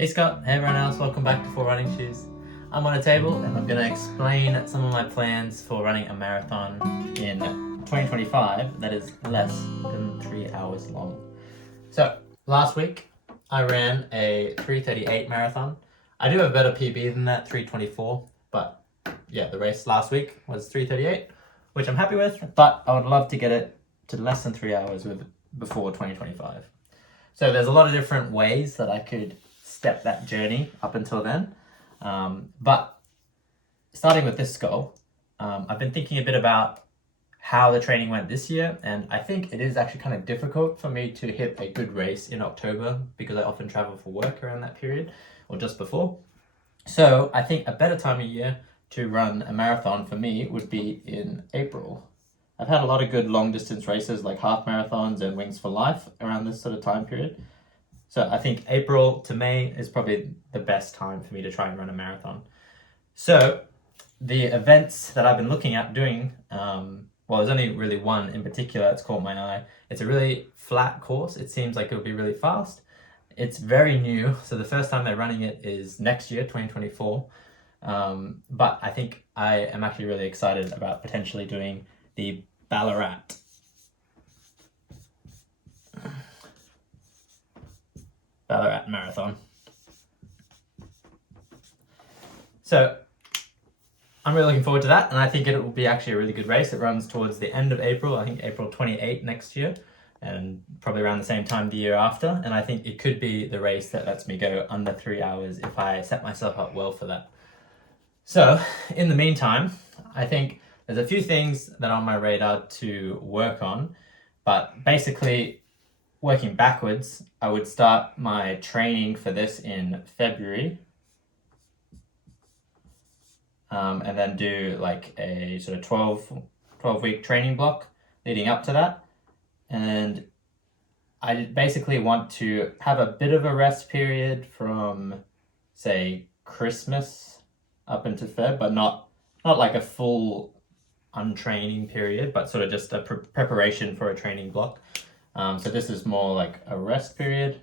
Hey Scott, hey everyone else, welcome back to 4 Running Shoes. I'm on a table and I'm going to explain some of my plans for running a marathon in 2025 that is less than 3 hours long. So, last week I ran a 3:38 marathon. I do have a better PB than that, 3:24, but yeah, the race last week was 3:38, which I'm happy with, but I would love to get it to less than 3 hours before 2025. So there's a lot of different ways that I could step that journey up until then. But starting with this goal, I've been thinking a bit about how the training went this year, and I think it is actually kind of difficult for me to hit a good race in October because I often travel for work around that period or just before. So I think a better time of year to run a marathon for me would be in April. I've had a lot of good long distance races like half marathons and Wings for Life around this sort of time period. So I think April to May is probably the best time for me to try and run a marathon. So the events that I've been looking at doing, there's only really one in particular that's caught my eye. It's a really flat course. It seems like it'll be really fast. It's very new, so the first time they're running it is next year, 2024. But I think I am actually really excited about potentially doing the Ballarat Marathon. So I'm really looking forward to that, and I think it will be actually a really good race. It runs towards the end of April, I think April 28 next year, and probably around the same time the year after. And I think it could be the race that lets me go under 3 hours if I set myself up well for that. So in the meantime, I think there's a few things that are on my radar to work on, but basically working backwards, I would start my training for this in February. And then do like a sort of 12 week training block leading up to that. And I basically want to have a bit of a rest period from, say, Christmas up into Feb, but not like a full untraining period, but sort of just a preparation for a training block. So this is more like a rest period.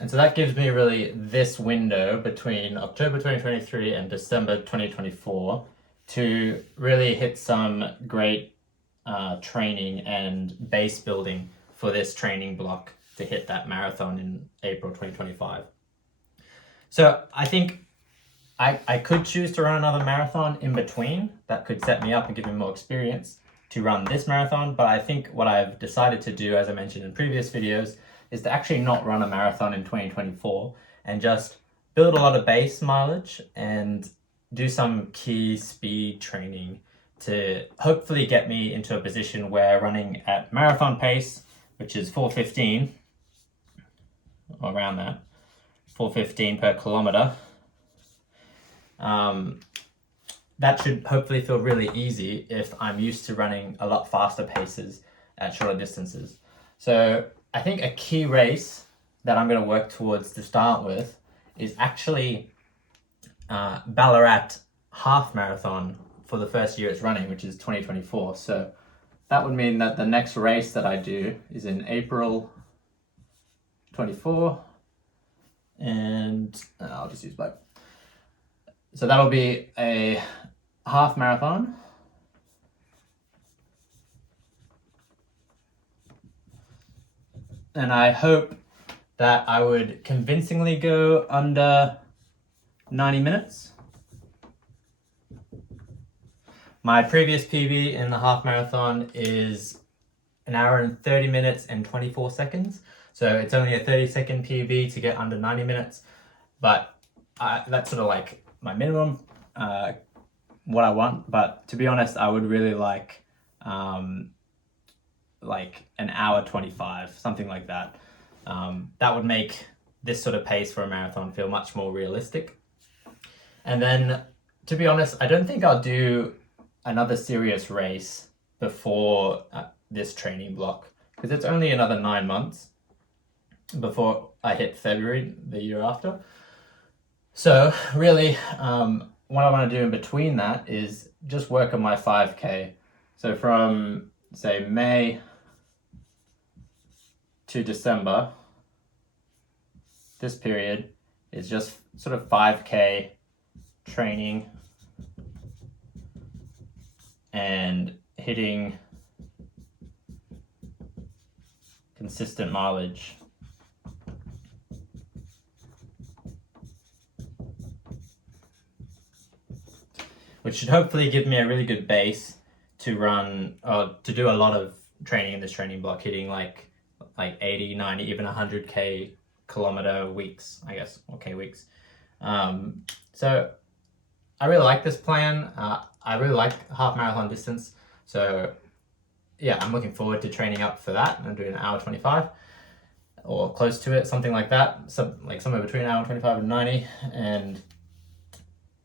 And so that gives me really this window between October 2023 and December 2024 to really hit some great training and base building for this training block to hit that marathon in April 2025. So I think I could choose to run another marathon in between. That could set me up and give me more experience to run this marathon. But I think what I've decided to do, as I mentioned in previous videos, is to actually not run a marathon in 2024 and just build a lot of base mileage and do some key speed training to hopefully get me into a position where running at marathon pace, which is 4:15, or around that, 4:15 per kilometer, that should hopefully feel really easy if I'm used to running a lot faster paces at shorter distances. So I think a key race that I'm going to work towards to start with is actually Ballarat half marathon for the first year it's running, which is 2024. So that would mean that the next race that I do is in April 24, and I'll just use both. So that'll be a half marathon. And I hope that I would convincingly go under 90 minutes. My previous PB in the half marathon is 1 hour and 30 minutes and 24 seconds. So it's only a 30-second PB to get under 90 minutes. But that's sort of like my minimum, what I want. But to be honest, I would really like 1 hour 25, something like that. That would make this sort of pace for a marathon feel much more realistic. And then, to be honest, I don't think I'll do another serious race before this training block, because it's only another 9 months before I hit February the year after. So really, what I want to do in between that is just work on my 5K. So from, say, May to December, this period is just sort of 5K training and hitting consistent mileage. Which should hopefully give me a really good base to run, or to do a lot of training in this training block, hitting like 80, 90, even 100K kilometer weeks, I guess, or K weeks. So I really like this plan. I really like half marathon distance. So yeah, I'm looking forward to training up for that. I'm doing an hour 25 or close to it, something like that. Somewhere between an hour 25 and 90. And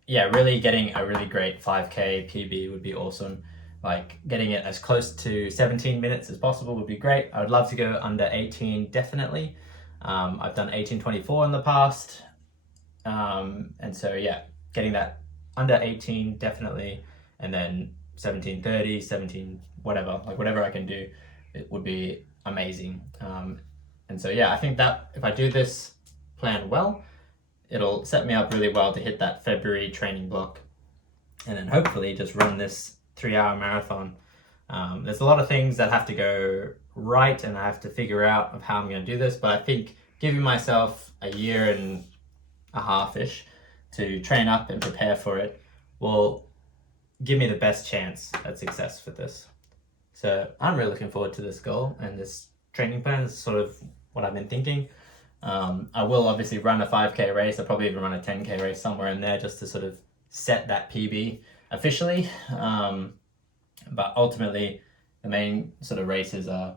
yeah, really getting a really great 5K PB would be awesome. Like getting it as close to 17 minutes as possible would be great. I would love to go under 18, definitely. I've done 18:24 in the past. And so yeah, getting that under 18 definitely, and then 17:30, 17 whatever, like whatever I can do, it would be amazing. And so yeah, I think that if I do this plan well, it'll set me up really well to hit that February training block, and then hopefully just run this 3-hour marathon. There's a lot of things that have to go right, and I have to figure out of how I'm going to do this, but I think giving myself a year and a half-ish to train up and prepare for it will give me the best chance at success for this. So I'm really looking forward to this goal, and this training plan is sort of what I've been thinking. I will obviously run a 5K race. I'll probably even run a 10K race somewhere in there just to sort of set that PB officially. But ultimately, the main sort of races are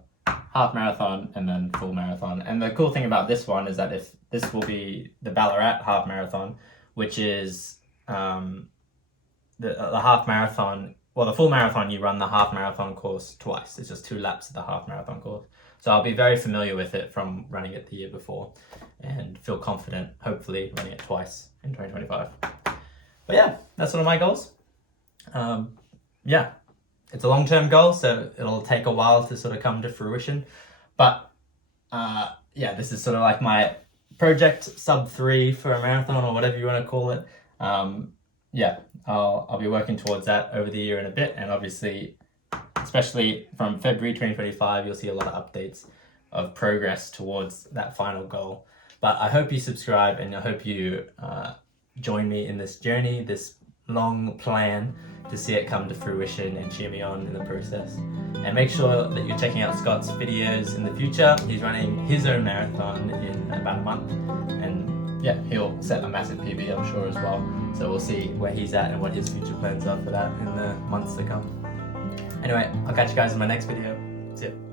half marathon and then full marathon. And the cool thing about this one is that if this will be the Ballarat half marathon, which is the half marathon, well, the full marathon, you run the half marathon course twice. It's just 2 laps of the half marathon course. So I'll be very familiar with it from running it the year before, and feel confident, hopefully, running it twice in 2025. But yeah, that's one of my goals. Yeah, it's a long-term goal, so it'll take a while to sort of come to fruition. But yeah, this is sort of like my project sub-3 for a marathon, or whatever you want to call it. Yeah, I'll be working towards that over the year and a bit, and obviously, especially from February 2025, you'll see a lot of updates of progress towards that final goal. But I hope you subscribe, and I hope you join me in this journey, this long plan to see it come to fruition, and cheer me on in the process. And make sure that you're checking out Scott's videos in the future. He's running his own marathon in about a month, and yeah, he'll set a massive PB, I'm sure, as well. So we'll see where he's at and what his future plans are for that in the months to come. Anyway, I'll catch you guys in my next video. See ya.